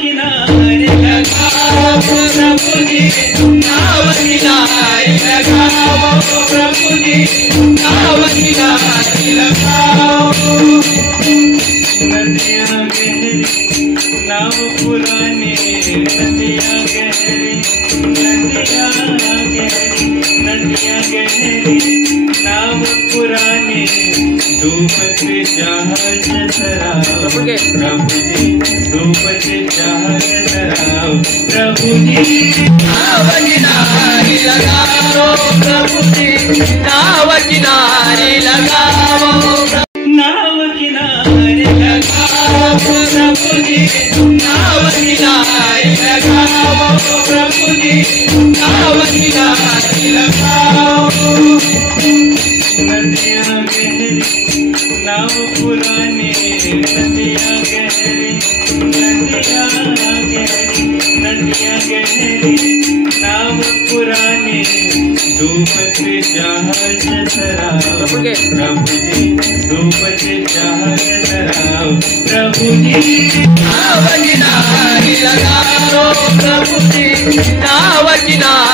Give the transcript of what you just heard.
किनारे लगाओ प्रभु जी, नाव किनारे लगाओ प्रभु जी, नाव किनारे लगाओ। नदियाँ गहरी नाव पुरानी, नदियाँ गहरी, नदियाँ गहरी, नदियाँ गहरी नाव पुरानी, डूबत जहाज तराओ प्रभु जी, डूबत जहाज तराओ प्रभु जी। नाव किनारे लगाओ प्रभु जी, नाव किनारे लगाओ, नाव किनारे लगाओ प्रभु जी, नाव किनारे लगाओ प्रभु जी, नाव किनारे लगाओ। नदियाँ गहरी नाव पुरानी, नदियाँ गहरी, नदियाँ गहरी, नदियाँ गहरी नाव पुरानी, डूबत जहाज तराओ प्रभु जी, डूबत जहाज तराओ प्रभु जी। नाव किनारे लगाओ प्रभु जी, नाव किनारे